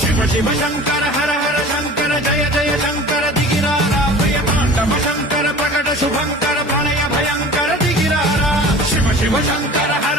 शिव शिव शंकर हर हर शंकर जय जय शंकर दिगिरारा भय तांडव शंकर प्रकट शुभंकर प्रणय भयंकर दिगिरारा शिव शिव शंकर हर